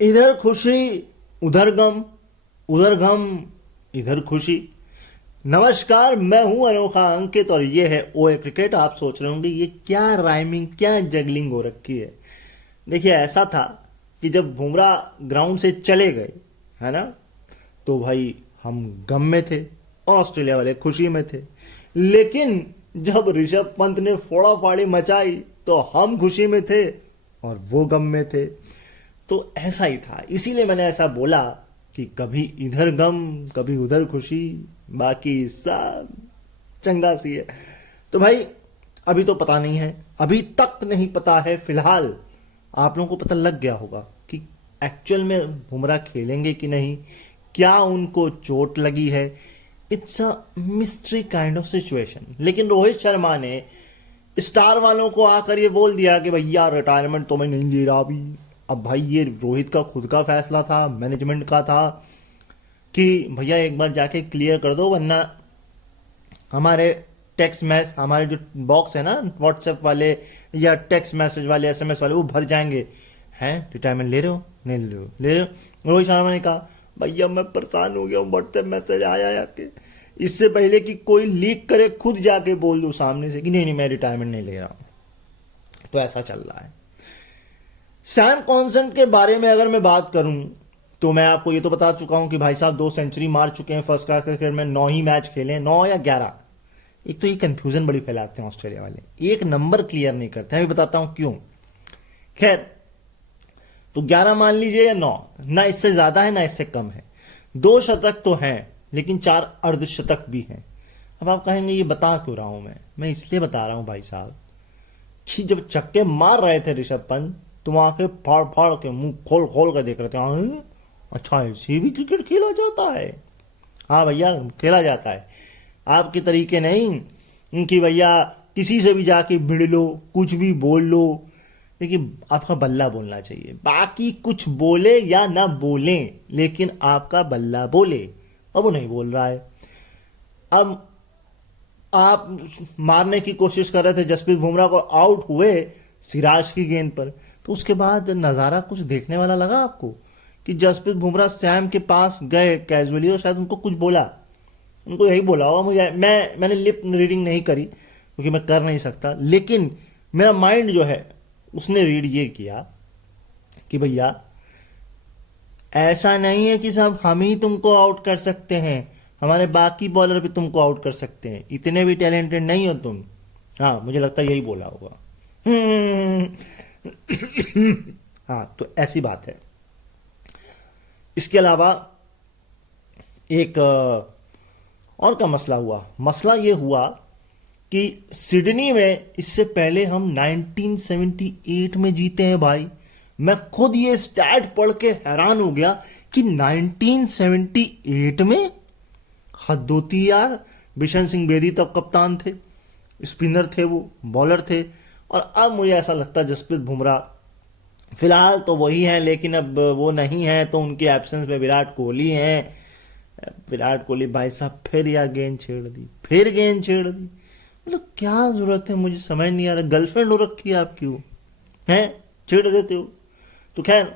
इधर खुशी उधर गम, उधर गम इधर खुशी। नमस्कार, मैं हूं अनोखा अंकित और ये है ओए क्रिकेट। आप सोच रहे होंगे ये क्या राइमिंग, क्या जगलिंग हो रखी है। देखिए, ऐसा था कि जब बुमराह ग्राउंड से चले गए, है ना, तो भाई हम गम में थे और ऑस्ट्रेलिया वाले खुशी में थे। लेकिन जब ऋषभ पंत ने फोड़ा फाड़ी मचाई तो हम खुशी में थे और वो गम में थे। तो ऐसा ही था, इसीलिए मैंने ऐसा बोला कि कभी इधर गम कभी उधर खुशी, बाकी सब चंगा सी है। तो भाई अभी तो पता नहीं है, अभी तक नहीं पता है। फिलहाल आप लोगों को पता लग गया होगा कि एक्चुअल में बुमराह खेलेंगे कि नहीं, क्या उनको चोट लगी है। It's a mystery kind of situation. लेकिन रोहित शर्मा ने स्टार वालों को आकर ये बोल दिया कि भैया रिटायरमेंट तो मैं नहीं ले रहा अभी। अब भाई ये रोहित का खुद का फैसला था, मैनेजमेंट का था कि भैया एक बार जाके क्लियर कर दो, वरना हमारे टेक्स्ट मैसेज, हमारे जो बॉक्स है ना व्हाट्सएप वाले या टेक्स्ट मैसेज वाले, एसएमएस वाले, वो भर जाएंगे। हैं, रिटायरमेंट ले रहे हो, नहीं ले रहे हो, ले रहे हो। रोहित शर्मा ने कहा भैया मैं परेशान हो गया हूँ, व्हाट्सएप मैसेज आया के इससे पहले कि कोई लीक करे खुद जाके बोल दो सामने से कि नहीं नहीं मैं रिटायरमेंट नहीं ले रहा हूँ। तो ऐसा चल रहा है। सैम कॉन्सन के बारे में अगर मैं बात करूं तो मैं आपको ये तो बता चुका हूं कि भाई साहब 2 सेंचुरी मार चुके हैं फर्स्ट क्लास क्रिकेट में। 9 ही मैच खेले, 9 या 11। एक तो ये कंफ्यूजन बड़ी फैलाते हैं ऑस्ट्रेलिया वाले, एक नंबर क्लियर नहीं करते हैं। अभी बताता हूं क्यों। खैर, तो 11 मान लीजिए या 9, ना इससे ज्यादा है ना इससे कम है। 2 शतक तो हैं लेकिन 4 अर्धशतक भी हैं। अब आप कहेंगे ये बता क्यों रहा हूं मैं इसलिए बता रहा हूं भाई साहब कि जब छक्के मार रहे थे ऋषभ पंत, तुम आके फाड़ फाड़ के मुंह खोल खोल कर देख रहे थे। हाँ, अच्छा ऐसे भी क्रिकेट खेला जाता है। हाँ भैया खेला जाता है, आपके तरीके नहीं कि भैया किसी से भी जाके भिड़ लो, कुछ भी बोल लो। लेकिन आपका बल्ला बोलना चाहिए, बाकी कुछ बोले या ना बोले लेकिन आपका बल्ला बोले। अब वो नहीं बोल रहा है। अब आप मारने की कोशिश कर रहे थे जसप्रीत बुमराह को, आउट हुए सिराज की गेंद पर। तो उसके बाद नज़ारा कुछ देखने वाला लगा आपको कि जसप्रीत बुमराह सैम के पास गए कैजुअली और शायद उनको कुछ बोला, उनको यही बोला होगा। मैंने लिप रीडिंग नहीं करी क्योंकि मैं कर नहीं सकता, लेकिन मेरा माइंड जो है उसने रीड ये किया कि भैया ऐसा नहीं है कि सब हम ही तुमको आउट कर सकते हैं, हमारे बाकी बॉलर भी तुमको आउट कर सकते हैं, इतने भी टैलेंटेड नहीं हो तुम। हाँ, मुझे लगता है यही बोला होगा। हाँ, तो ऐसी बात है। इसके अलावा एक और का मसला हुआ। मसला ये हुआ कि सिडनी में इससे पहले हम 1978 में जीते हैं भाई। मैं खुद ये स्टैट पढ़ के हैरान हो गया कि 1978 में, हद होती यार। बिशन सिंह बेदी तब कप्तान थे, स्पिनर थे वो, बॉलर थे। और अब मुझे ऐसा लगता है जसप्रीत बुमराह फिलहाल तो वही हैं, लेकिन अब वो नहीं है तो उनकी एब्सेंस में विराट कोहली हैं। विराट कोहली भाई साहब फिर या गेंद छेड़ दी, फिर गेंद छेड़ दी। मतलब क्या जरूरत है, मुझे समझ नहीं आ रहा। गर्लफ्रेंड हो रखी है आप, क्यों हैं छेड़ देते हो। तो खैर,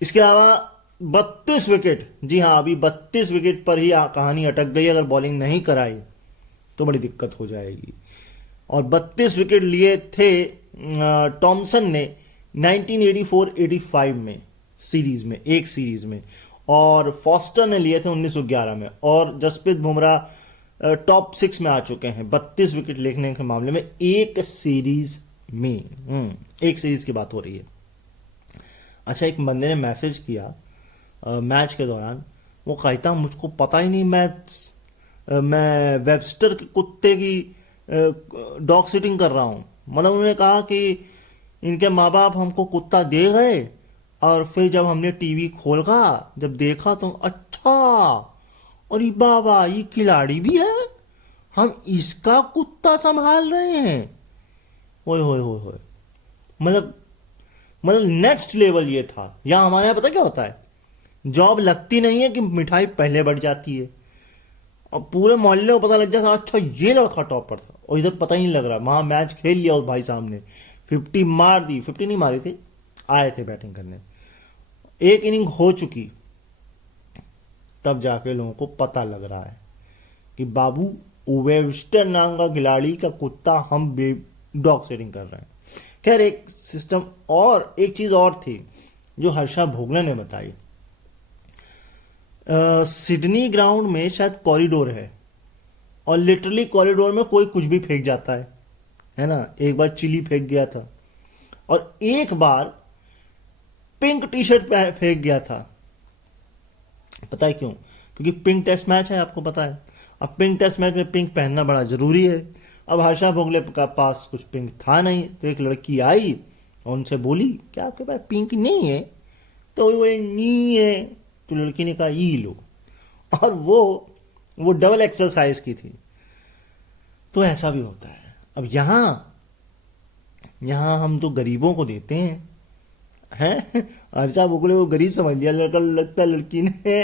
इसके अलावा 32 विकेट, जी हाँ अभी 32 विकेट पर ही कहानी अटक गई। अगर बॉलिंग नहीं कराई तो बड़ी दिक्कत हो जाएगी। और 32 विकेट लिए थे टॉमसन ने 1984-85 में सीरीज में, एक सीरीज में, और फॉस्टर ने लिए थे 1911 में। और जसप्रीत बुमराह टॉप 6 में आ चुके हैं 32 विकेट लेने के मामले में एक सीरीज में। एक सीरीज की बात हो रही है। अच्छा, एक बंदे ने मैसेज किया मैच के दौरान, वो कहता मुझको पता ही नहीं, मैं वेबस्टर के कुत्ते की डॉग सिटिंग कर रहा हूँ। मतलब उन्होंने कहा कि इनके माँ बाप हमको कुत्ता दे गए और फिर जब हमने टीवी खोला, जब देखा तो अच्छा, अरे बाबा ये खिलाड़ी भी है, हम इसका कुत्ता संभाल रहे हैं। ओए होए होए होए, मतलब नेक्स्ट लेवल ये था। यहाँ हमारे यहाँ पता क्या होता है, जॉब लगती नहीं है कि मिठाई पहले बढ़ जाती है और पूरे मोहल्ले को पता लग जाता अच्छा ये लड़का टॉप पर था, और इधर पता ही नहीं लग रहा। वहां मैच खेल लिया उस भाई साहब ने, 50 मार दी, 50 नहीं मारी थी, आए थे बैटिंग करने, एक इनिंग हो चुकी, तब जाके लोगों को पता लग रहा है कि बाबू वेबस्टर नाम का खिलाड़ी का कुत्ता हम डॉग सेटिंग कर रहे हैं। खैर, एक सिस्टम और एक चीज और थी जो हर्षा भोगले ने बताई। सिडनी ग्राउंड में शायद कॉरिडोर है और लिटरली कॉरिडोर में कोई कुछ भी फेंक जाता है ना। एक बार चिली फेंक गया था और एक बार पिंक टी शर्ट फेंक गया था। पता है क्यों? क्योंकि पिंक टेस्ट मैच है, आपको पता है। अब पिंक टेस्ट मैच में पिंक पहनना बड़ा जरूरी है। अब हर्षा भोगले का पास कुछ पिंक था नहीं, तो एक लड़की आई और उनसे बोली क्या आपके पास पिंक नहीं है? तो वो नहीं है। तो लड़की ने कहा ई लो, और वो डबल एक्सरसाइज की थी। तो ऐसा भी होता है। अब यहां हम तो गरीबों को देते हैं। हर्षा भोगले को गरीब समझ लिया लड़का, लगता लड़की ने,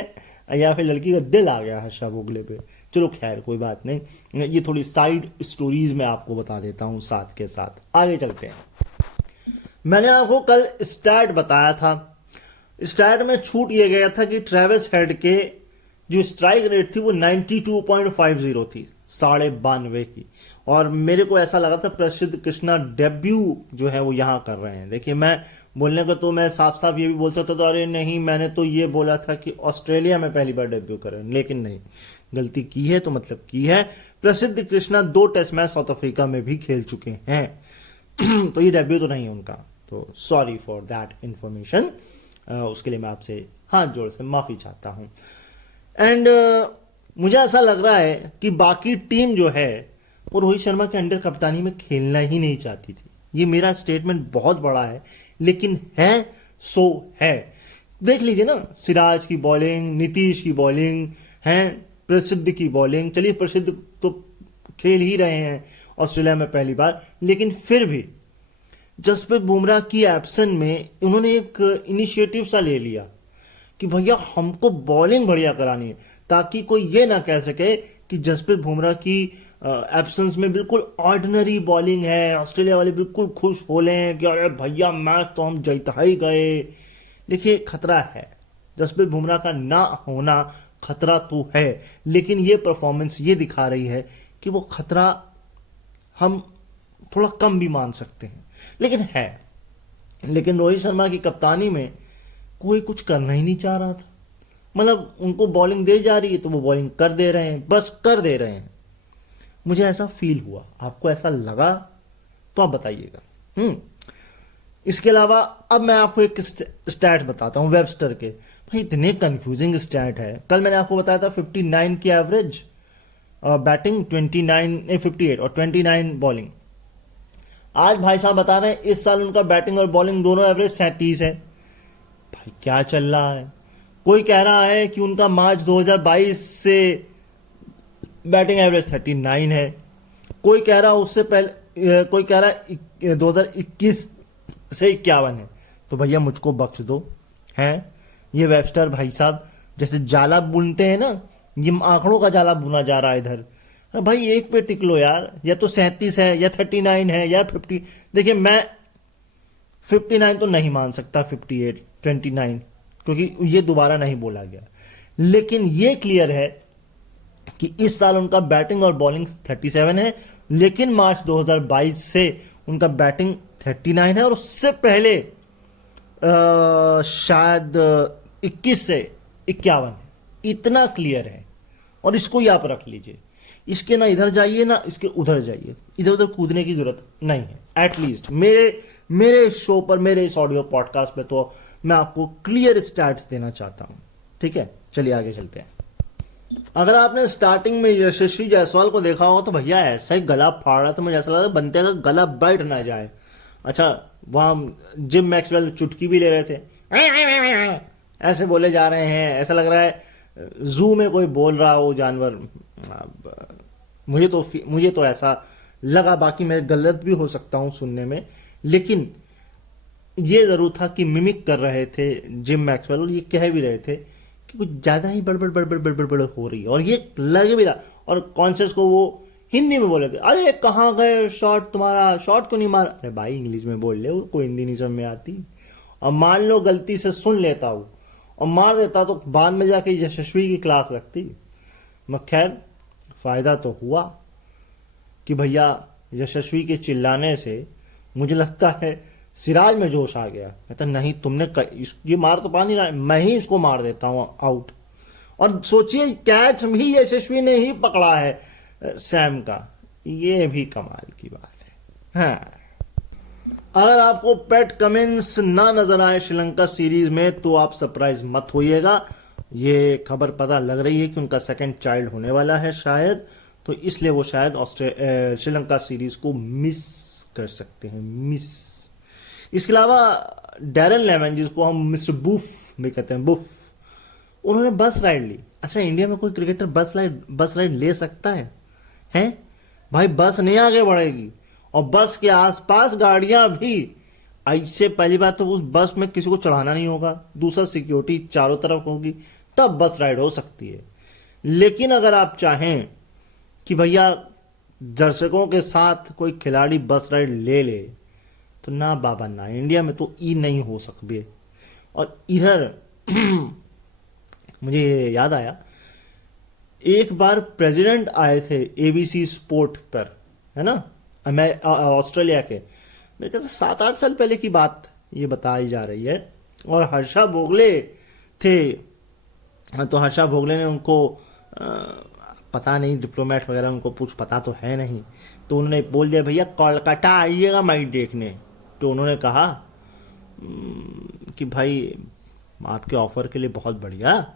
या फिर लड़की का दिल आ गया हर्षा भोगले पे। चलो खैर कोई बात नहीं, ये थोड़ी साइड स्टोरीज मैं आपको बता देता हूं साथ के साथ। आगे चलते हैं। मैंने आपको कल स्टैट बताया था। स्टैट में छूट ये गया था कि ट्रेविस हेड के जो स्ट्राइक रेट थी वो 92.50 थी, 92.5 की। और मेरे को ऐसा लगा था प्रसिद्ध कृष्णा डेब्यू जो है वो यहां कर रहे हैं। देखिए, मैं बोलने का तो मैं साफ साफ ये भी बोल सकता था, अरे नहीं मैंने तो ये बोला था कि ऑस्ट्रेलिया में पहली बार डेब्यू करें, लेकिन नहीं, गलती की है तो मतलब की है। Prasidh Krishna 2 test match South Africa में भी खेल चुके हैं। तो ये डेब्यू तो नहीं है उनका, तो सॉरी फॉर दैट इंफॉर्मेशन। उसके लिए मैं आपसे हाथ जोड़ से माफी चाहता हूं। एंड मुझे ऐसा लग रहा है कि बाकी टीम जो है वो रोहित शर्मा के अंडर कप्तानी में खेलना ही नहीं चाहती थी। ये मेरा स्टेटमेंट बहुत बड़ा है, लेकिन है सो है। देख लीजिए ना, सिराज की बॉलिंग, नीतीश की बॉलिंग है, प्रसिद्ध की बॉलिंग। चलिए, प्रसिद्ध तो खेल ही रहे हैं ऑस्ट्रेलिया में पहली बार, लेकिन फिर भी जसप्रीत बुमराह की एब्सेंस में उन्होंने एक इनिशिएटिव सा ले लिया कि भैया हमको बॉलिंग बढ़िया करानी है, ताकि कोई ये ना कह सके कि जसप्रीत बुमराह की एब्सेंस में बिल्कुल ऑर्डिनरी बॉलिंग है, ऑस्ट्रेलिया वाले बिल्कुल खुश हो लें कि अरे भैया मैच तो हम जीता ही गए। देखिए, खतरा है, जसप्रीत बुमराह का ना होना खतरा तो है, लेकिन ये परफॉर्मेंस ये दिखा रही है कि वो खतरा हम थोड़ा कम भी मान सकते हैं, लेकिन है। लेकिन रोहित शर्मा की कप्तानी में कोई कुछ करना ही नहीं चाह रहा था। मतलब उनको बॉलिंग दे जा रही है तो वो बॉलिंग कर दे रहे हैं, बस कर दे रहे हैं। मुझे ऐसा फील हुआ, आपको ऐसा लगा तो आप बताइएगा। इसके अलावा अब मैं आपको एक स्टैट बताता हूं वेबस्टर के। भाई इतने कंफ्यूजिंग स्टैट है। कल मैंने आपको बताया था 59 की एवरेज बैटिंग, 58 और 29 बॉलिंग। आज भाई साहब बता रहे हैं इस साल उनका बैटिंग और बॉलिंग दोनों एवरेज 37 है। भाई क्या चल रहा है? कोई कह रहा है कि उनका मार्च 2022 से बैटिंग एवरेज 39 है, कोई कह रहा उससे पहले, कोई कह रहा 2021 से 51 है। तो भैया मुझको बख्श दो, हैं ये वेबस्टर भाई साहब जैसे जाला बुनते हैं ना, ये आंकड़ों का जाला बुना जा रहा है इधर। भाई एक पे टिक लो यार, या तो 37 है या 39 है या 50। देखिए, मैं 59 तो नहीं मान सकता, 58 29, क्योंकि ये दोबारा नहीं बोला गया। लेकिन ये क्लियर है कि इस साल उनका बैटिंग और बॉलिंग 37 है, लेकिन मार्च 2022 से उनका बैटिंग 39 है, और उससे पहले शायद 21 से 51 है। इतना क्लियर है, और इसको यहां पर रख लीजिए। इसके ना इधर जाइए ना इसके उधर जाइए, इधर उधर कूदने की जरूरत नहीं है। एटलीस्ट मेरे शो पर, मेरे इस ऑडियो पॉडकास्ट पे तो मैं आपको क्लियर स्टैट्स देना चाहता हूं। ठीक है, चलिए आगे चलते हैं। अगर आपने स्टार्टिंग में यशस्वी जायसवाल को देखा हो तो भैया ऐसा ही गला फाड़ रहा था, मुझे ऐसा लगा बनते का गला बैठ ना जाए। अच्छा, वहां जिम मैक्सवेल चुटकी भी ले रहे थे, ऐसे बोले जा रहे हैं, ऐसा लग रहा है जू में कोई बोल रहा हो जानवर। मुझे तो ऐसा लगा, बाकी मैं गलत भी हो सकता हूं सुनने में, लेकिन ये जरूर था कि मिमिक कर रहे थे जिम मैक्सवेल, और ये कह भी रहे थे कि कुछ ज्यादा ही बड़बड़ हो रही है, और ये लग भी रहा। और कॉन्शियस को वो हिंदी में बोले थे, अरे कहाँ गए शॉट तुम्हारा, शॉट क्यों नहीं मारा? अरे भाई इंग्लिश में बोल ले, उसको हिंदी नहीं समझ में आती। और मान लो गलती से सुन लेता हूँ और मार देता तो बाद में जाके यशस्वी की क्लास लगती। मैं खैर फायदा तो हुआ कि भैया यशस्वी के चिल्लाने से मुझे लगता है सिराज में जोश आ गया। कहता नहीं तुमने ये मार तो पा नहीं रहा है, मैं ही इसको मार देता हूँ आउट। और सोचिए कैच भी यशस्वी ने ही पकड़ा है सैम का। ये भी कमाल की बात है। हाँ, अगर आपको पैट कमिंस ना नजर आए श्रीलंका सीरीज में तो आप सरप्राइज मत होइएगा। ये खबर पता लग रही है कि उनका सेकंड चाइल्ड होने वाला है शायद, तो इसलिए वो शायद श्रीलंका सीरीज को मिस कर सकते हैं। मिस। इसके अलावा डैरन लेमन, जिसको हम मिस्टर बूफ भी कहते हैं, बूफ, उन्होंने बस राइड ली। अच्छा, इंडिया में कोई क्रिकेटर बस राइड ले सकता है? हैं भाई, बस नहीं आगे बढ़ेगी और बस के आसपास गाड़ियां भी। ऐसे पहली बात तो उस बस में किसी को चढ़ाना नहीं होगा, दूसरा सिक्योरिटी चारों तरफ होगी, तब बस राइड हो सकती है। लेकिन अगर आप चाहें कि भैया दर्शकों के साथ कोई खिलाड़ी बस राइड ले ले, तो ना बाबा ना, इंडिया में तो ई नहीं हो सकती। और इधर मुझे याद आया, एक बार प्रेसिडेंट आए थे एबीसी स्पोर्ट पर, है ना, मैं ऑस्ट्रेलिया के, मेरे ख्याल से 7-8 साल पहले की बात ये बताई जा रही है। और हर्षा भोगले थे, तो हर्षा भोगले ने उनको पता नहीं, डिप्लोमेट वगैरह उनको कुछ पता तो है नहीं, तो उन्होंने बोल दिया भैया कोलकाता आइएगा मैच देखने। तो उन्होंने कहा कि भाई आपके ऑफर के लिए बहुत बढ़िया,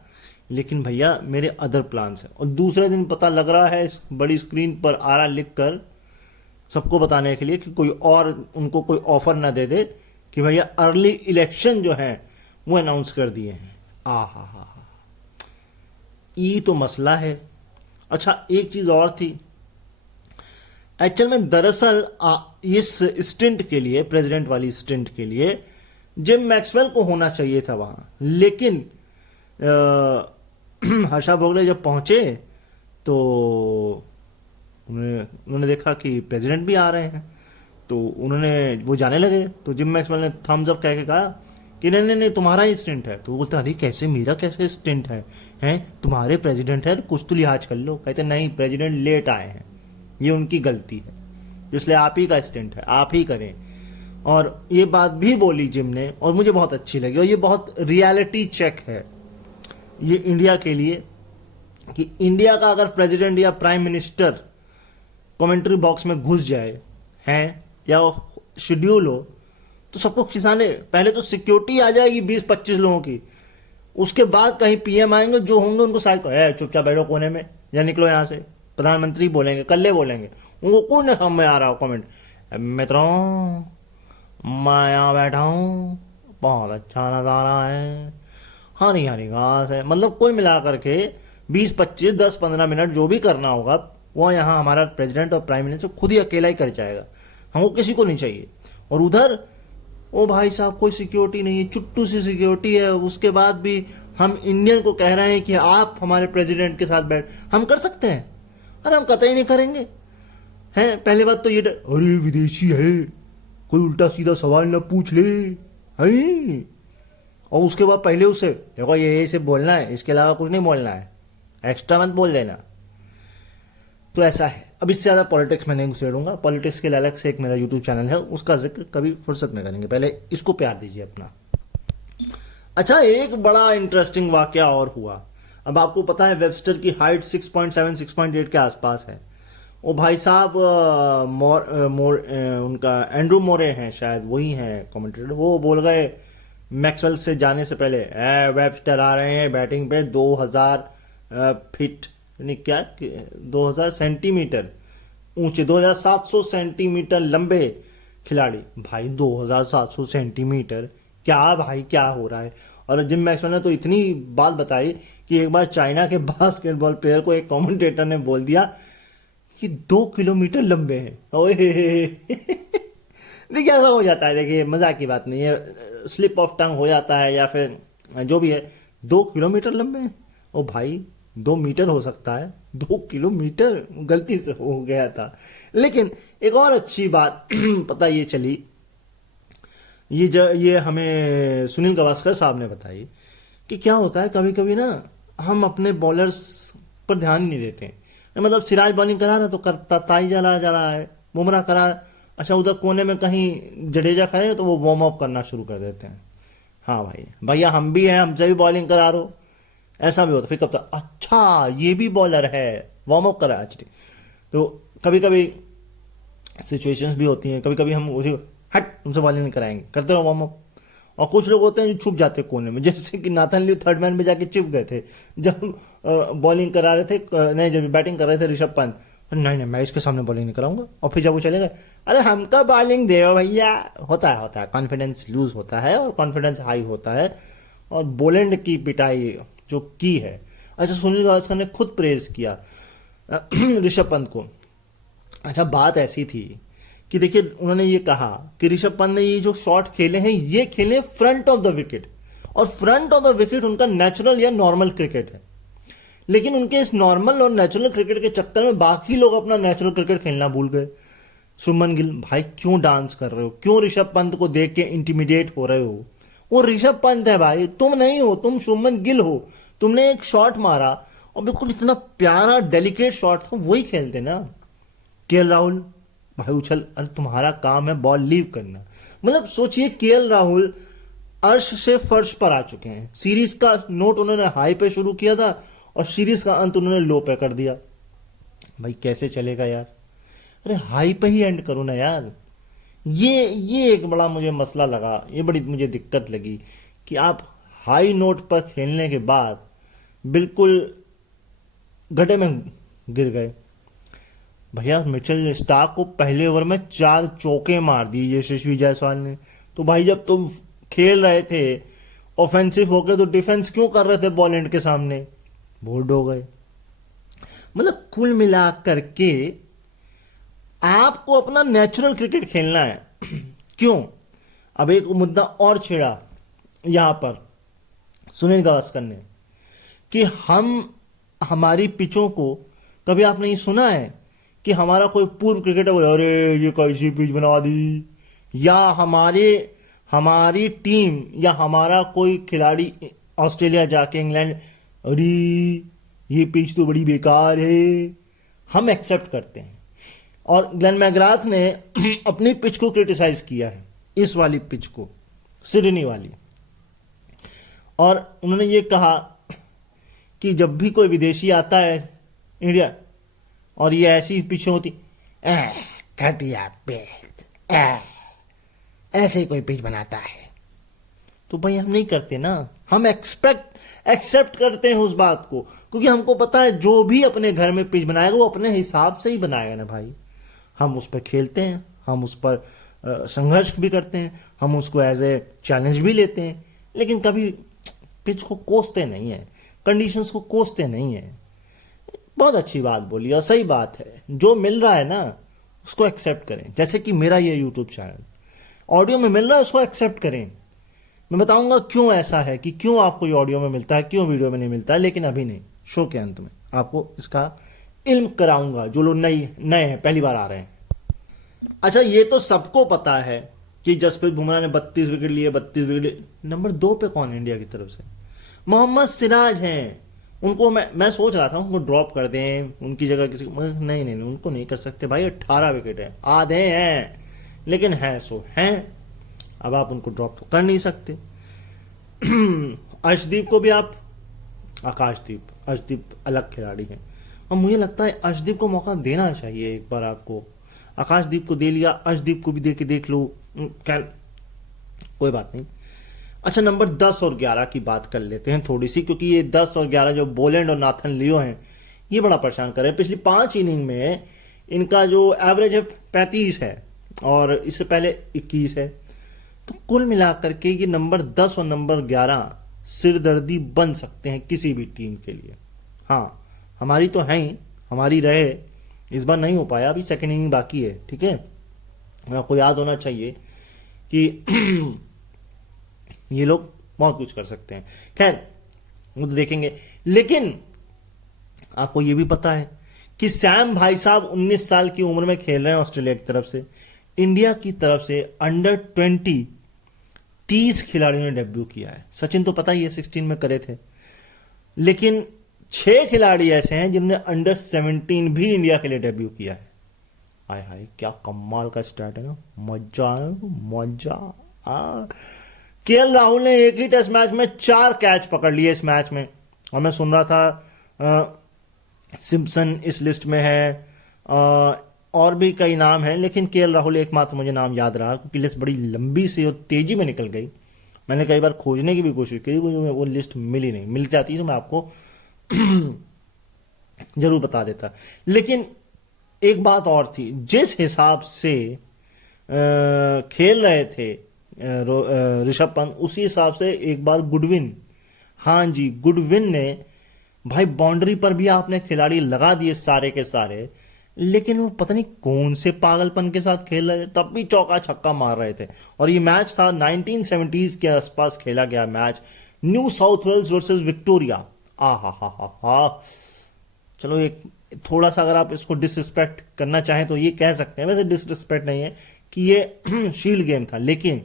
लेकिन भैया मेरे अदर प्लान्स हैं। और दूसरे दिन पता लग रहा है बड़ी स्क्रीन पर आ रहा लिख कर सबको बताने के लिए कि कोई और उनको कोई ऑफर ना दे दे कि भैया अर्ली इलेक्शन जो है वो अनाउंस कर दिए हैं। हा, ये तो मसला है। अच्छा, एक चीज और थी, एक्चुअल में दरअसल इस स्टिंट के लिए, प्रेसिडेंट वाली स्टिंट के लिए जिम मैक्सवेल को होना चाहिए था वहां, लेकिन हर्षा भोगले जब पहुंचे तो उन्होंने देखा कि प्रेसिडेंट भी आ रहे हैं, तो वो जाने लगे। तो जिम मैक्सवेल ने थम्स अप कह के कहा कि नहीं नहीं नहीं, तुम्हारा ही स्टिंट है। तो बोलता अरे कैसे, मेरा कैसे स्टिंट है? हैं, तुम्हारे प्रेसिडेंट है, कुछ तो लिहाज कर लो। कहते नहीं, प्रेसिडेंट लेट आए हैं, ये उनकी गलती है, इसलिए आप ही का स्टिंट है, आप ही करें। और ये बात भी बोली जिम ने, और मुझे बहुत अच्छी लगी। और ये बहुत रियलिटी चेक है ये इंडिया के लिए, कि इंडिया का अगर प्रेसिडेंट या प्राइम मिनिस्टर कमेंट्री बॉक्स में घुस जाए हैं या शेड्यूल हो, तो सबको खिसाने पहले तो सिक्योरिटी आ जाएगी 20-25 लोगों की, उसके बाद कहीं पीएम आएंगे, जो होंगे उनको साइड को चुपचाप बैठो कोने में या निकलो यहां से, प्रधानमंत्री बोलेंगे, कल्ले बोलेंगे, उनको कोई नहीं समझ में आ रहा हो कमेंट, मित्रों मैं यहाँ बैठा हूँ, बहुत अच्छा नजारा है, हरी हरी घास है। मतलब कुल मिला करके 20-25 10-15 मिनट जो भी करना होगा वो यहाँ हमारा प्रेसिडेंट और प्राइम मिनिस्टर खुद ही अकेला ही कर जाएगा, हमको किसी को नहीं चाहिए। और उधर ओ भाई साहब कोई सिक्योरिटी नहीं है, चुट्टू सी सिक्योरिटी है, उसके बाद भी हम इंडियन को कह रहे हैं कि आप हमारे प्रेसिडेंट के साथ बैठ, हम कर सकते हैं? अरे हम कतई नहीं करेंगे। हैं, पहली बात तो ये अरे विदेशी है, कोई उल्टा सीधा सवाल ना पूछ ले, है? और उसके बाद पहले उसे देखो ये से बोलना है, इसके अलावा कुछ नहीं बोलना है, एक्स्ट्रा मत बोल देना। तो ऐसा है। अब इससे ज़्यादा पॉलिटिक्स में नहीं घुसेड़ूंगा, पॉलिटिक्स के लिए अलग से एक मेरा यूट्यूब चैनल है, उसका जिक्र कभी फुर्सत में करेंगे, पहले इसको प्यार दीजिए अपना। अच्छा, एक बड़ा इंटरेस्टिंग वाकया और हुआ। अब आपको पता है वेबस्टर की हाइट 6.7 6.8 के आसपास है। वो भाई साहब उनका एंड्रू मोरे हैं शायद, वही हैं कमेंटेटर, वो बोल गए मैक्सवेल से जाने से पहले, वेबस्टर आ रहे हैं बैटिंग पे 2000 फीट यानी क्या 2000 सेंटीमीटर ऊंचे, 2700 सेंटीमीटर लंबे खिलाड़ी। भाई 2700 सेंटीमीटर, क्या भाई क्या हो रहा है? और जिम मैक्सवेल ने तो इतनी बात बताई कि एक बार चाइना के बास्केटबॉल प्लेयर को एक कमेंटेटर ने बोल दिया कि 2 किलोमीटर लंबे हैं। ओए देखिए ऐसा हो जाता है, देखिए मजाक की बात नहीं है, स्लिप ऑफ टंग हो जाता है या फिर जो भी है। 2 किलोमीटर लंबे हैं? ओ भाई 2 मीटर हो सकता है, 2 किलोमीटर गलती से हो गया था। लेकिन एक और अच्छी बात पता ये चली, ये हमें सुनील गावस्कर साहब ने बताई कि क्या होता है कभी कभी ना, हम अपने बॉलर्स पर ध्यान नहीं देते हैं। मतलब सिराज बॉलिंग करा रहा तो करता ताई जा रहा है, बुमराह करा, अच्छा उधर कोने में कहीं जडेजा खड़े हैं तो वो वार्म अप करना शुरू कर देते हैं। हाँ भाई, भैया हम भी हैं, हमसे भी बॉलिंग करा रहे हो, ऐसा भी होता। फिर कब तक, अच्छा ये भी बॉलर है, वार्म अप करा आज। तो कभी कभी सिचुएशंस भी होती हैं, कभी कभी हम उसी हट उनसे बॉलिंग नहीं कराएंगे, करते रहो वार्म अप। और कुछ लोग होते हैं जो छुप जाते हैं कोने में, जैसे कि नाथन लियो थर्ड मैन पे जाके छिप गए थे जब बॉलिंग करा रहे थे, नहीं जब बैटिंग कर रहे थे ऋषभ पंत, नहीं मैं इसके सामने बॉलिंग नहीं कराऊंगा। और फिर जब वो चले गए, अरे हमका बॉलिंग दे भैया। होता है कॉन्फिडेंस लूज होता है और कॉन्फिडेंस हाई होता है। और बोलेंड की पिटाई जो की है, अच्छा सुनील गावस्कर ने खुद प्रेज किया ऋषभ पंत को। अच्छा बात ऐसी थी कि देखिए उन्होंने ये कहा कि ऋषभ पंत ने ये जो शॉट खेले हैं ये खेले फ्रंट ऑफ द विकेट, और फ्रंट ऑफ द विकेट उनका नेचुरल या नॉर्मल क्रिकेट है। लेकिन उनके इस नॉर्मल और नेचुरल क्रिकेट के चक्कर में बाकी लोग अपना नेचुरल क्रिकेट खेलना भूल गए। शुभमन गिल, भाई क्यों डांस कर रहे हो, क्यों ऋषभ पंत को देख के इंटिमिडेट हो रहे हो? वो ऋषभ पंत है भाई, तुम नहीं हो, तुम शुभमन गिल हो। तुमने एक शॉट मारा और बिल्कुल इतना प्यारा डेलिकेट शॉट था, वही खेलते ना। केएल राहुल, भाई उछल, अरे तुम्हारा काम है बॉल लीव करना। मतलब सोचिए केएल राहुल अर्श से फर्श पर आ चुके हैं। सीरीज का नोट उन्होंने हाई पे शुरू किया था और सीरीज का अंत उन्होंने लो पे कर दिया। भाई कैसे चलेगा यार? अरे हाई पे ही एंड करो ना यार। ये एक बड़ा मुझे मसला लगा, ये बड़ी मुझे दिक्कत लगी कि आप हाई नोट पर खेलने के बाद बिल्कुल गड्ढे में गिर गए। भैया मिचेल स्टार्क को पहले ओवर में 4 चौके मार दिए यशस्वी जायसवाल ने। तो भाई जब तुम खेल रहे थे ऑफेंसिव होके तो डिफेंस क्यों कर रहे थे बॉलैंड के सामने? बोल्ड हो गए। मतलब कुल मिलाकर के आपको अपना नेचुरल क्रिकेट खेलना है। क्यों? अब एक मुद्दा और छेड़ा यहां पर सुनील गावस्कर ने कि हमारी पिचों को, कभी आपने ये सुना है कि हमारा कोई पूर्व क्रिकेटर बोले अरे ये कैसी पिच बना दी, या हमारी टीम या हमारा कोई खिलाड़ी ऑस्ट्रेलिया जाके इंग्लैंड, अरे ये पिच तो बड़ी बेकार है, हम एक्सेप्ट करते हैं। और ग्लेन मैकग्राथ ने अपनी पिच को क्रिटिसाइज किया है, इस वाली पिच को, सिडनी वाली। और उन्होंने ये कहा कि जब भी कोई विदेशी आता है इंडिया और ये ऐसी पिच होती, घटिया पिच, ऐसे ही कोई पिच बनाता है, तो भाई हम नहीं करते ना, हम एक्सेप्ट करते हैं उस बात को, क्योंकि हमको पता है जो भी अपने घर में पिच बनाएगा वो अपने हिसाब से ही बनाएगा ना भाई। हम उस पर खेलते हैं, हम उस पर संघर्ष भी करते हैं, हम उसको एज ए चैलेंज भी लेते हैं, लेकिन कभी पिच को कोसते नहीं है, कंडीशंस को कोसते नहीं है। बहुत अच्छी बात बोली और सही बात है, जो मिल रहा है ना उसको एक्सेप्ट करें। जैसे कि मेरा ये यूट्यूब चैनल ऑडियो में मिल रहा है, उसको एक्सेप्ट करें। मैं बताऊंगा क्यों ऐसा है, कि क्यों आपको ये ऑडियो में मिलता है, क्यों वीडियो में नहीं मिलता है, लेकिन अभी नहीं, शो के अंत में आपको इसका इल्म कराऊंगा, जो लोग नए हैं, पहली बार आ रहे हैं। अच्छा ये तो सबको पता है कि जसप्रीत बुमराह ने 32 विकेट लिए, 32 विकेट। नंबर 2 पे कौन है इंडिया की तरफ से? मोहम्मद सिराज हैं। उनको मैं सोच रहा था उनको ड्रॉप कर दें, उनकी जगह किसी को, नहीं उनको नहीं कर सकते भाई। 18 विकेट है, आधे हैं, लेकिन हैं सो हैं, अब आप उनको ड्रॉप तो कर नहीं सकते। अर्शदीप को भी आप, अर्शदीप अलग खिलाड़ी हैं, और मुझे लगता है अर्शदीप को मौका देना चाहिए एक बार आपको। आकाशदीप को दे लिया, अर्शदीप को भी दे के देख लो, कोई बात नहीं। अच्छा नंबर 10 और 11 की बात कर लेते हैं थोड़ी सी, क्योंकि ये 10 और 11 जो बोलेंड और नाथन लियो हैं ये बड़ा परेशान कर रहे हैं। पिछली 5 इनिंग में इनका जो एवरेज है 35 है और इससे पहले 21 है। तो कुल मिलाकर के ये नंबर 10 और नंबर 11 सिरदर्दी बन सकते हैं किसी भी टीम के लिए। हाँ हमारी तो है ही, हमारी रहे, इस बार नहीं हो पाया, अभी सेकेंड इनिंग बाकी है, ठीक है। आपको याद होना चाहिए कि ये लोग बहुत कुछ कर सकते हैं, खैर वो तो देखेंगे। लेकिन आपको ये भी पता है कि सैम भाई साहब 19 साल की उम्र में खेल रहे हैं ऑस्ट्रेलिया की तरफ से। इंडिया की तरफ से अंडर 20 30 खिलाड़ियों ने डेब्यू किया है। सचिन तो पता ही है 16 में करे थे, लेकिन 6 खिलाड़ी ऐसे हैं जिन्होंने अंडर 17 भी इंडिया के लिए डेब्यू किया है। हाय हाय, क्या कमाल का स्टार्ट है ना, मजा मजा। केएल राहुल ने एक ही टेस्ट मैच में 4 कैच पकड़ लिए इस मैच में। और मैं सुन रहा था सिम्पसन इस लिस्ट में है, और भी कई नाम हैं, लेकिन केएल राहुल एकमात्र मुझे नाम याद रहा क्योंकि लिस्ट बड़ी लंबी सी और तेजी में निकल गई। मैंने कई बार खोजने की भी कोशिश की, वो लिस्ट मिली नहीं। मिल जाती तो मैं आपको जरूर बता देता। लेकिन एक बात और थी, जिस हिसाब से खेल रहे थे ऋषभ पंत, उसी हिसाब से एक बार गुडविन, हाँ जी गुडविन ने, भाई बाउंड्री पर भी आपने खिलाड़ी लगा दिए सारे के सारे, लेकिन वो पता नहीं कौन से पागलपन के साथ खेल रहे थे, तब भी चौका छक्का मार रहे थे। और ये मैच था 1970s के आसपास खेला गया match, New South Wales versus Victoria. आ हा। चलो एक थोड़ा सा अगर आप इसको डिसरिस्पेक्ट करना चाहें तो ये कह सकते हैं, वैसे डिसरिस्पेक्ट नहीं है कि ये शील्ड गेम था। लेकिन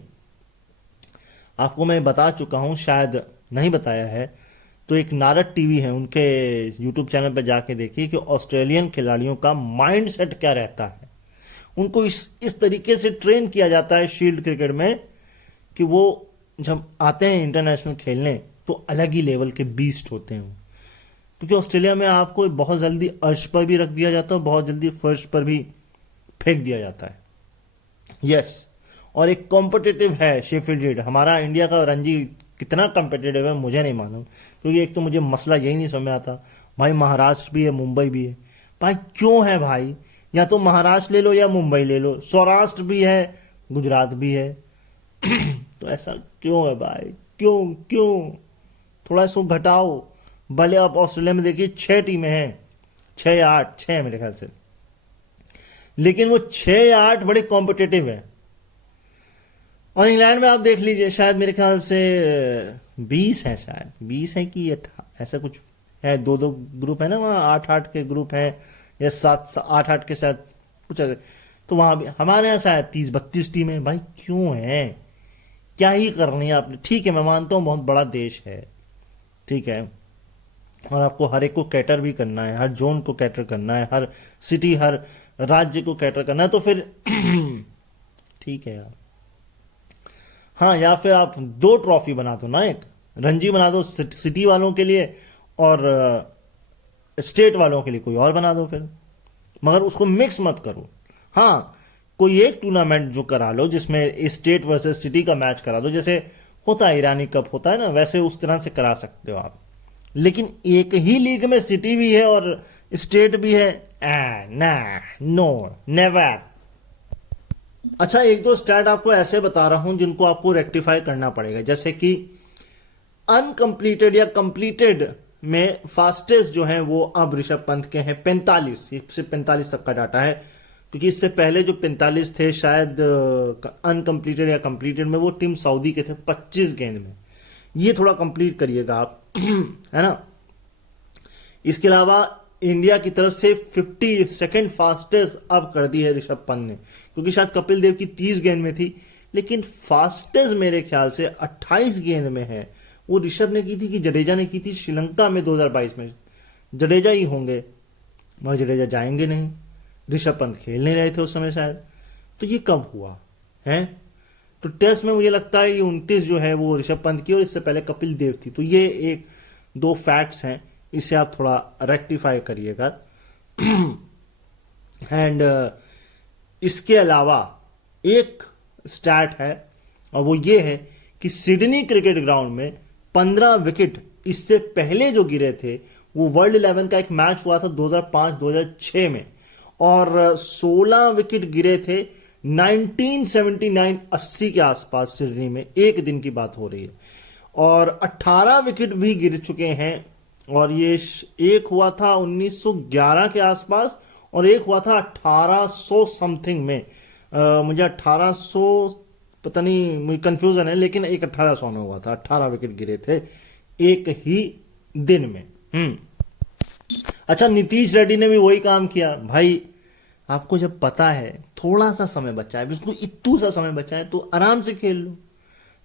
आपको मैं बता चुका हूं, शायद नहीं बताया है तो एक नारद टीवी है, उनके यूट्यूब चैनल पर जाके देखिए कि ऑस्ट्रेलियन खिलाड़ियों का माइंडसेट क्या रहता है। उनको इस तरीके से ट्रेन किया जाता है शील्ड क्रिकेट में कि वो जब आते हैं इंटरनेशनल खेलने तो अलग ही लेवल के बीस्ट होते हैं। क्योंकि ऑस्ट्रेलिया में आपको बहुत जल्दी अर्श पर भी रख दिया जाता है, बहुत जल्दी फर्श पर भी फेंक दिया जाता है। यस, और एक कॉम्पिटिटिव है शेफील्ड शील्ड। हमारा इंडिया का रणजी कितना कॉम्पिटिटिव है मुझे नहीं मालूम, क्योंकि एक तो मुझे मसला यही नहीं समझ में आता, भाई महाराष्ट्र भी है, मुंबई भी है, भाई क्यों है भाई? या तो महाराष्ट्र ले लो या मुंबई ले लो, सौराष्ट्र भी है, गुजरात भी है। तो ऐसा क्यों है भाई? क्यों क्यों? थोड़ा इसको घटाओ। भले आप ऑस्ट्रेलिया में देखिए 6 टीमें हैं, 6 या 8, 6 मेरे ख्याल से, लेकिन वो 6 या 8 बड़े कॉम्पिटिटिव है। और इंग्लैंड में आप देख लीजिए, शायद मेरे ख्याल से 20 है, शायद 20 है कि 18, ऐसा कुछ है। 2-2 ग्रुप है ना वहाँ, 8-8 के ग्रुप हैं, या 7-8 के शायद कुछ ऐसे। तो वहाँ भी हमारे यहाँ शायद 30-32 टीम है। भाई क्यों है? क्या ही करनी है आपने? ठीक है, मैं मानता हूँ बहुत बड़ा देश है, ठीक है, और आपको हर एक को कैटर भी करना है, हर जोन को कैटर करना है, हर सिटी हर राज्य को कैटर करना है, तो फिर ठीक है यार। हाँ, या फिर आप 2 ट्रॉफी बना दो ना, एक रणजी बना दो सिटी वालों के लिए और स्टेट वालों के लिए कोई और बना दो फिर, मगर उसको मिक्स मत करो। हाँ, कोई एक टूर्नामेंट जो करा लो जिसमें स्टेट वर्सेस सिटी का मैच करा दो, जैसे होता है ईरानी कप होता है ना, वैसे उस तरह से करा सकते हो आप। लेकिन एक ही लीग में सिटी भी है और स्टेट भी है, ना, नो, नेवर। अच्छा, 1-2 स्टैट आपको ऐसे बता रहा हूं जिनको आपको रेक्टिफाई करना पड़ेगा। जैसे कि अनकंप्लीटेड या कंप्लीटेड में फास्टेस्ट जो है वो अब ऋषभ पंत के हैं 45, इससे 45 तक का डाटा है, क्योंकि इससे पहले जो 45 थे शायद अनकंप्लीटेड या कंप्लीटेड में वो टीम सऊदी के थे 25 गेंद में। ये थोड़ा कंप्लीट करिएगा आप, है ना। इसके अलावा इंडिया की तरफ से 52nd फास्टेस्ट अब कर दी है ऋषभ पंत ने, क्योंकि शायद कपिल देव की 30 गेंद में थी, लेकिन फास्टेस्ट मेरे ख्याल से 28 गेंद में है। वो ऋषभ ने की थी कि जडेजा ने की थी श्रीलंका में 2022 में। जडेजा ही होंगे, वह जडेजा जाएंगे नहीं, ऋषभ पंत खेल नहीं रहे थे उस समय शायद। तो ये कब हुआ है? तो टेस्ट में मुझे लगता है ये 29 जो है वो ऋषभ पंत की, और इससे पहले कपिल देव थी। तो ये 1-2 फैक्ट्स हैं, इसे आप थोड़ा रेक्टिफाई करिएगा। एंड इसके अलावा एक स्टैट है, और वो ये है कि सिडनी क्रिकेट ग्राउंड में 15 विकेट इससे पहले जो गिरे थे, वो वर्ल्ड 11 का एक मैच हुआ था 2005-2006 में, और 16 विकेट गिरे थे 1979-80 के आसपास सिडनी में। एक दिन की बात हो रही है, और 18 विकेट भी गिर चुके हैं, और ये एक हुआ था 1911 के आसपास और एक हुआ था 1800 समथिंग में। मुझे 1800 पता नहीं, मुझे कंफ्यूजन है, लेकिन एक 1800 में हुआ था, 18 विकेट गिरे थे एक ही दिन में। अच्छा, नीतीश रेड्डी ने भी वही काम किया। भाई आपको जब पता है थोड़ा सा समय बचा है, बिल्कुल इतू सा समय बचा है, तो आराम से खेल लो।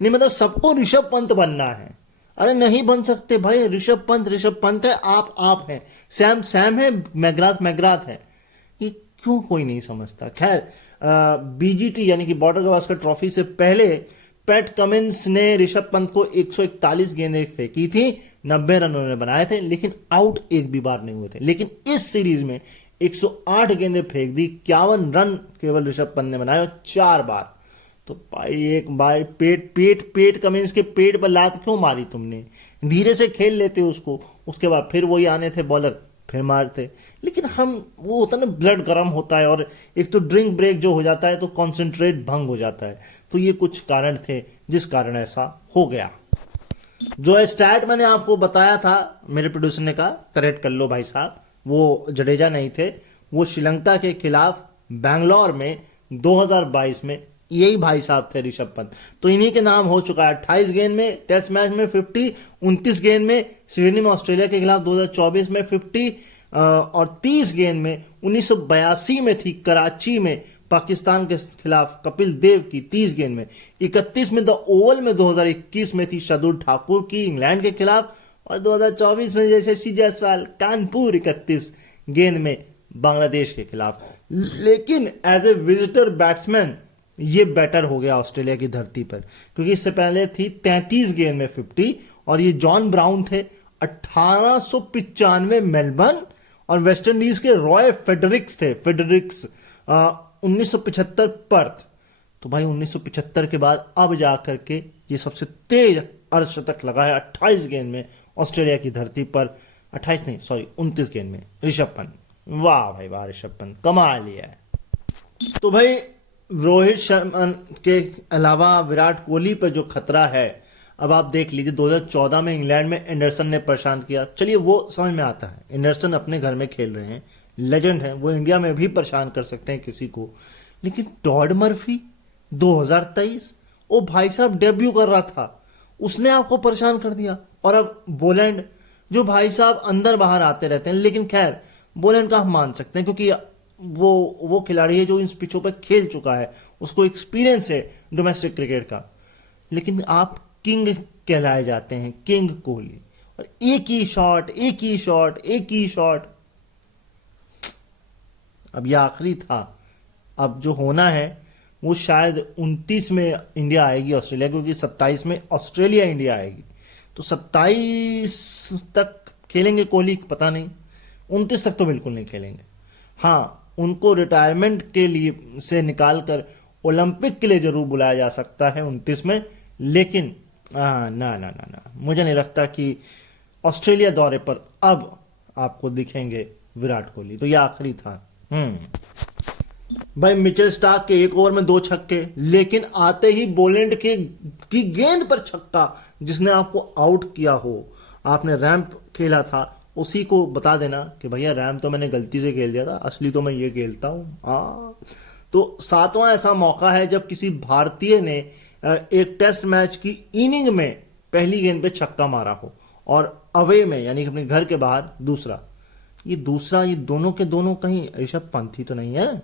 नहीं मतलब सबको ऋषभ पंत बनना है। अरे नहीं बन सकते भाई, ऋषभ पंत है, आप हैं, सैम है, मैग्राथ है। ये क्यों कोई नहीं समझता। खैर, बीजीटी यानी कि बॉर्डर गावस्कर ट्रॉफी से पहले पैट कमिंस ने ऋषभ पंत को 141 गेंदें फेंकी थी, 90 रन उन्होंने बनाए थे, लेकिन आउट एक भी बार नहीं हुए थे। लेकिन इस सीरीज में 108 गेंदें फेंक दी, 51 रन केवल ऋषभ पंत ने बनाए और 4 बार। तो भाई एक बार पेट कमिंस के पेट पर लात क्यों मारी तुमने? धीरे से खेल लेते उसको, उसके बाद फिर वही आने थे बॉलर, फिर मारते। लेकिन हम वो होता है ना, ब्लड गर्म होता है और एक तो ड्रिंक ब्रेक जो हो जाता है तो कंसंट्रेट भंग हो जाता है। तो ये कुछ कारण थे जिस कारण ऐसा हो गया। जो स्टैट मैंने आपको बताया था, मेरे प्रोड्यूसर ने कहा करेक्ट कर लो भाई साहब, वो जडेजा नहीं थे, वो श्रीलंका के खिलाफ बैंगलोर में 2022 में यही भाई साहब थे ऋषभ पंत। तो इन्हीं के नाम हो चुका है। 28 गेंद में टेस्ट मैच में 50, 29 गेंद में सिडनी में ऑस्ट्रेलिया के खिलाफ 2024 में 50 और 30 गेंद में 1982 में थी कराची में पाकिस्तान के खिलाफ कपिल देव की 30 गेंद में, 31 में द ओवल में 2021 में थी शार्दुल ठाकुर की इंग्लैंड के खिलाफ, और 2024 में यशस्वी जायसवाल कानपुर 31 गेंद में बांग्लादेश के खिलाफ। लेकिन एज ए विजिटर बैट्समैन ये बेटर हो गया ऑस्ट्रेलिया की धरती पर, क्योंकि इससे पहले थी 33 गेंद में 50 और ये जॉन ब्राउन थे 1895 मेलबर्न, और वेस्ट इंडीज के रॉय फेडरिक्स थे 1975 पर्थ। तो भाई 1975 के बाद अब जाकर के ये सबसे तेज अर्धशतक लगा है 28 गेंद में ऑस्ट्रेलिया की धरती पर, 28 नहीं सॉरी 29 गेंद में ऋषभ पंत। वाह भाई वाह, ऋषभ पंत कमाल लिया है। तो भाई रोहित शर्मा के अलावा विराट कोहली पर जो खतरा है, अब आप देख लीजिए 2014 में इंग्लैंड में एंडरसन ने परेशान किया, चलिए वो समझ में आता है, एंडरसन अपने घर में खेल रहे हैं, लेजेंड है, वो इंडिया में भी परेशान कर सकते हैं किसी को। लेकिन टॉड मर्फी 2023, वो भाई साहब डेब्यू कर रहा था, उसने आपको परेशान कर दिया। और अब बोलैंड जो भाई साहब अंदर बाहर आते रहते हैं, लेकिन खैर बोलैंड का हम मान सकते हैं क्योंकि वो खिलाड़ी है जो इन पिचों पर खेल चुका है, उसको एक्सपीरियंस है डोमेस्टिक क्रिकेट का। लेकिन आप किंग कहलाए जाते हैं, किंग कोहली, और एक ही शॉट। अब यह आखिरी था, अब जो होना है वो शायद 29 में इंडिया आएगी ऑस्ट्रेलिया, क्योंकि 27 में ऑस्ट्रेलिया इंडिया आएगी। तो 27 तक खेलेंगे कोहली, पता नहीं, 29 तक तो बिल्कुल नहीं खेलेंगे। हाँ, उनको रिटायरमेंट के लिए से निकालकर ओलंपिक के लिए जरूर बुलाया जा सकता है 29 में, लेकिन ना, मुझे नहीं लगता कि ऑस्ट्रेलिया दौरे पर अब आपको दिखेंगे विराट कोहली। तो यह आखिरी था। भाई मिचेल स्टार्क के एक ओवर में 2 छक्के, लेकिन आते ही बोलैंड की गेंद पर छक्का, जिसने आपको आउट किया हो। आपने रैंप खेला था, उसी को बता देना कि भैया रैंप तो मैंने गलती से खेल दिया था, असली तो मैं ये खेलता हूं। तो 7वां ऐसा मौका है जब किसी भारतीय ने एक टेस्ट मैच की इनिंग में पहली गेंद पे छक्का मारा हो, और अवे में यानी कि अपने घर के बाहर दूसरा। ये दोनों के दोनों कहीं ऋषभ पंत ही तो नहीं है,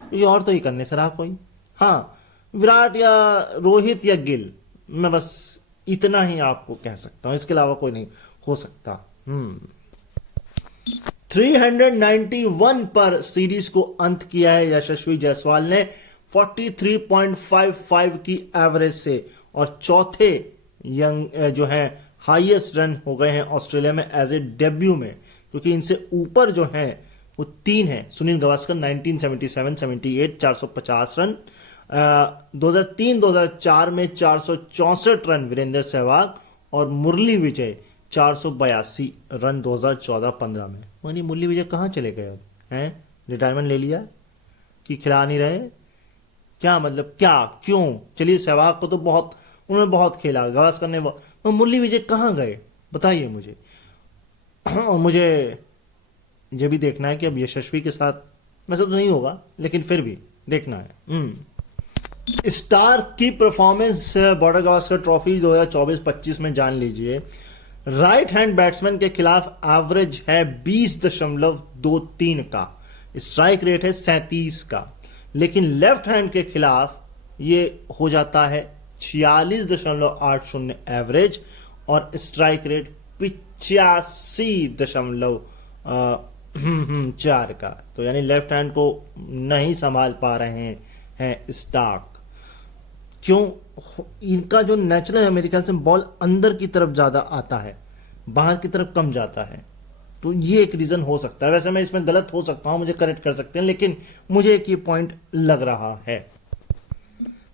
ये और तो ही करने से रहा कोई। हाँ, विराट या रोहित या गिल, मैं बस इतना ही आपको कह सकता हूं, इसके अलावा कोई नहीं हो सकता। 391 पर सीरीज को अंत किया है यशस्वी जायसवाल ने 43.55 की एवरेज से, और चौथे जो है हाईएस्ट रन हो गए हैं ऑस्ट्रेलिया में एज ए डेब्यू में, क्योंकि इनसे ऊपर जो है वो 3 है। सुनील गावस्कर 1977, 78 450 रन, 2003-2004 में 464 रन वीरेंद्र सहवाग, और मुरली विजय 482 रन 2014-15 में। मानी मुरली विजय कहाँ चले गए अब हैं? रिटायरमेंट ले लिया कि खिला नहीं रहे? क्या मतलब, क्या क्यों? चलिए सहवाग को तो उन्होंने बहुत खेला, गावस्कर ने तो मुरली विजय कहाँ गए बताइए मुझे। और मुझे ये भी देखना है कि अब यशस्वी के साथ, वैसे तो नहीं होगा लेकिन फिर भी देखना है। स्टार की परफॉर्मेंस बॉर्डर गावस्कर ट्रॉफी 2024-25 में जान लीजिए। राइट हैंड बैट्समैन के खिलाफ एवरेज है 20.23 का, स्ट्राइक रेट है 37 का, लेकिन लेफ्ट हैंड के खिलाफ ये हो जाता है 46.80 एवरेज और स्ट्राइक रेट 85.4 का। तो यानी लेफ्ट हैंड को नहीं संभाल पा रहे हैं स्टार्क। क्यों? इनका जो नेचुरल है मेरे ख्याल से बॉल अंदर की तरफ ज्यादा आता है, बाहर की तरफ कम जाता है। तो ये एक रीजन हो सकता है। वैसे मैं इसमें गलत हो सकता हूं, मुझे करेक्ट कर सकते हैं, लेकिन मुझे एक ये पॉइंट लग रहा है।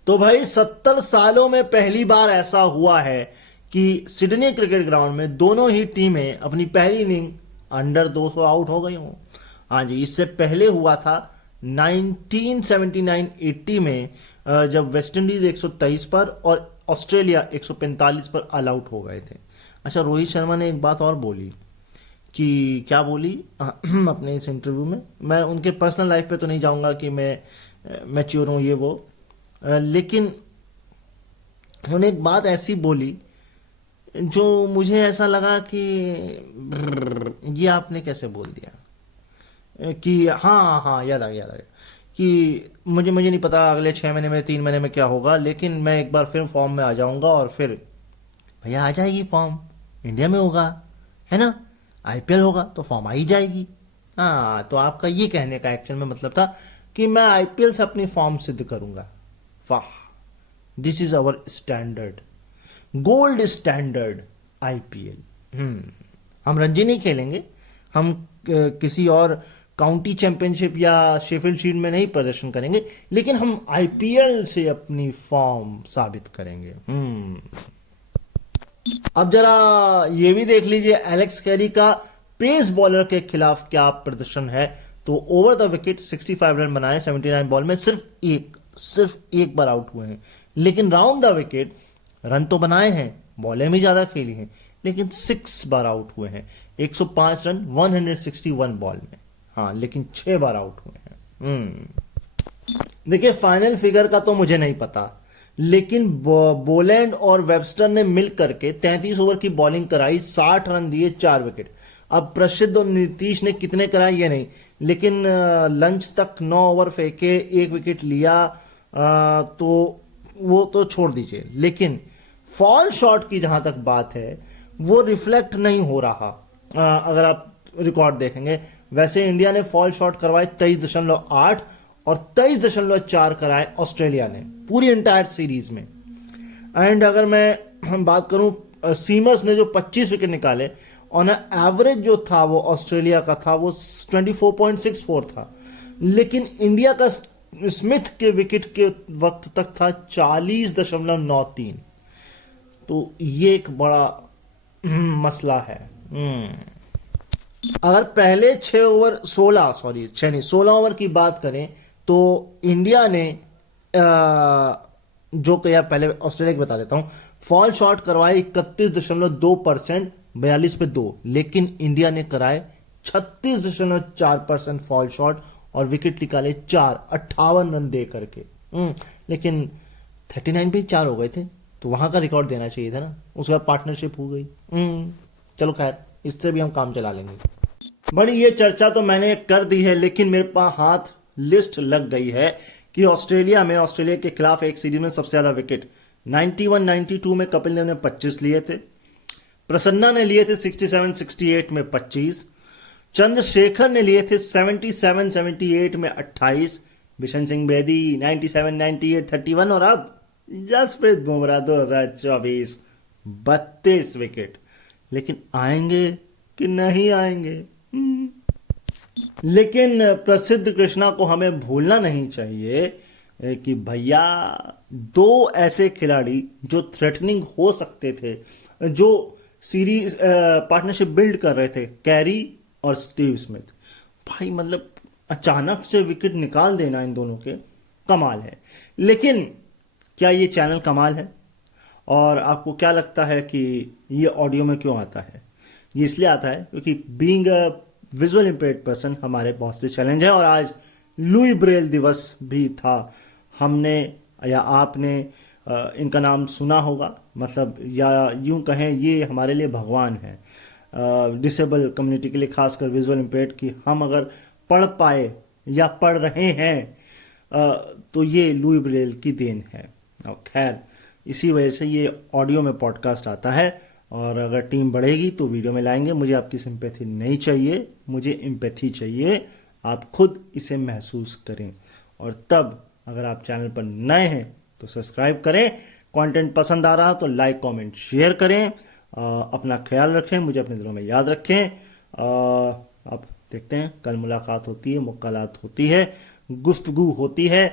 तो भाई 70 सालों में पहली बार ऐसा हुआ है कि सिडनी क्रिकेट ग्राउंड में दोनों ही टीमें अपनी पहली इनिंग अंडर 200 आउट हो गई हों। हाँ जी, इससे पहले हुआ था 1979-80 में, जब वेस्ट इंडीज 123 पर और ऑस्ट्रेलिया 145 पर ऑल आउट हो गए थे। अच्छा, रोहित शर्मा ने एक बात और बोली कि क्या बोली अपने इस इंटरव्यू में, मैं उनके पर्सनल लाइफ पे तो नहीं जाऊंगा कि मैं मैच्योर हूं ये वो, लेकिन उन्होंने एक बात ऐसी बोली जो मुझे ऐसा लगा कि ये आपने कैसे बोल दिया कि हाँ याद आ गया कि मुझे नहीं पता अगले 6 महीने में 3 महीने में क्या होगा, लेकिन मैं एक बार फिर फॉर्म में आ जाऊंगा और फिर भैया आ जाएगी फॉर्म, इंडिया में होगा, है ना, आईपीएल होगा तो फॉर्म आ ही जाएगी। हाँ, तो आपका ये कहने का एक्चुअल में मतलब था कि मैं आईपीएल से अपनी फॉर्म सिद्ध करूंगा। वाह, this is our standard, gold standard IPL. हम रणजी नहीं खेलेंगे, हम किसी और काउंटी चैंपियनशिप या शेफील्ड शील्ड में नहीं प्रदर्शन करेंगे, लेकिन हम आईपीएल से अपनी फॉर्म साबित करेंगे। अब जरा ये भी देख लीजिए एलेक्स कैरी का पेस बॉलर के खिलाफ क्या प्रदर्शन है। तो ओवर द विकेट 65 रन बनाए 79 बॉल में, सिर्फ एक बार आउट हुए हैं, लेकिन राउंड द विकेट रन तो बनाए हैं, बॉलें भी ज्यादा खेली हैं, लेकिन 6 बार आउट हुए हैं। 105 रन 161 बॉल में, हाँ, लेकिन 6 बार आउट हुए हैं। देखिए, फाइनल फिगर का तो मुझे नहीं पता, लेकिन बोलैंड और वेबस्टर ने मिल करके 33 ओवर की बॉलिंग कराई, 60 रन दिए, 4 विकेट। अब प्रसिद्ध और नीतीश ने कितने कराए ये नहीं, लेकिन लंच तक 9 ओवर फेंके, 1 विकेट लिया, तो वो तो छोड़ दीजिए, लेकिन फॉल शॉट की जहां तक बात है वो रिफ्लेक्ट नहीं हो रहा। अगर आप रिकॉर्ड देखेंगे, वैसे इंडिया ने फॉल शॉट करवाए 23.8 और 23.4 कराए ऑस्ट्रेलिया ने पूरी एंटायर सीरीज में। एंड अगर मैं बात करूं, सीमर्स ने जो 25 विकेट निकाले, ऑन एवरेज जो था वो ऑस्ट्रेलिया का था वो 24.64 था, लेकिन इंडिया का स्मिथ के विकेट के वक्त तक था 40.93। तो ये एक बड़ा मसला है। अगर पहले 16 ओवर की बात करें तो इंडिया ने जो किया, पहले ऑस्ट्रेलिया की बता देता हूं, फॉल शॉट करवाए 31.2%, 42 पे 2, लेकिन इंडिया ने कराए 36.4% फॉल शॉट और विकेट निकाले 4, 58 रन दे करके। लेकिन 39 पे 4 हो गए थे, तो वहां का रिकॉर्ड देना चाहिए था ना, उसके बाद पार्टनरशिप हो गई। चलो खैर, इससे भी हम काम चला लेंगे। बड़ी ये चर्चा तो मैंने कर दी है, लेकिन मेरे पास हाथ लिस्ट लग गई है कि ऑस्ट्रेलिया के खिलाफ एक सीरीज में सबसे ज्यादा विकेट 91-92 में कपिल देव ने 25 लिए थे, प्रसन्ना ने लिए थे 67-68 में 25, चंद्रशेखर ने लिए थे 77-78 में 28, बिशन सिंह बेदी 97-98 31, और अब जसप्रीत बुमराह 2024 32 विकेट। लेकिन आएंगे कि नहीं आएंगे? लेकिन प्रसिद्ध कृष्णा को हमें भूलना नहीं चाहिए कि भैया 2 ऐसे खिलाड़ी जो थ्रेटनिंग हो सकते थे, जो सीरीज पार्टनरशिप बिल्ड कर रहे थे, कैरी और स्टीव स्मिथ, भाई मतलब अचानक से विकेट निकाल देना इन दोनों के कमाल है। लेकिन क्या ये चैनल कमाल है? और आपको क्या लगता है कि ये ऑडियो में क्यों आता है? ये इसलिए आता है क्योंकि being a visual impaired person हमारे बहुत से चैलेंज हैं, और आज लुई ब्रेल दिवस भी था। हमने या आपने इनका नाम सुना होगा, मतलब या यूं कहें ये हमारे लिए भगवान है, डिसेबल कम्युनिटी के लिए, खासकर विजुअल इंपेयर्ड, कि हम अगर पढ़ पाए या पढ़ रहे हैं तो ये लुई ब्रेल की देन है। खैर, इसी वजह से ये ऑडियो में पॉडकास्ट आता है। और अगर टीम बढ़ेगी तो वीडियो में लाएंगे। मुझे आपकी सिंपैथी नहीं चाहिए, मुझे एम्पैथी चाहिए। आप खुद इसे महसूस करें। और तब अगर आप चैनल पर नए हैं तो सब्सक्राइब करें। कंटेंट पसंद आ रहा तो लाइक कमेंट शेयर करें। अपना ख्याल रखें, मुझे अपने दिलों में याद रखें। अब देखते हैं, कल मुलाकात होती है, मुलाकात होती है, गुफ्तगू होती है।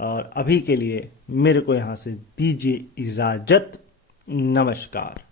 और अभी के लिए मेरे को यहाँ से दीजिए इजाज़त। नमस्कार।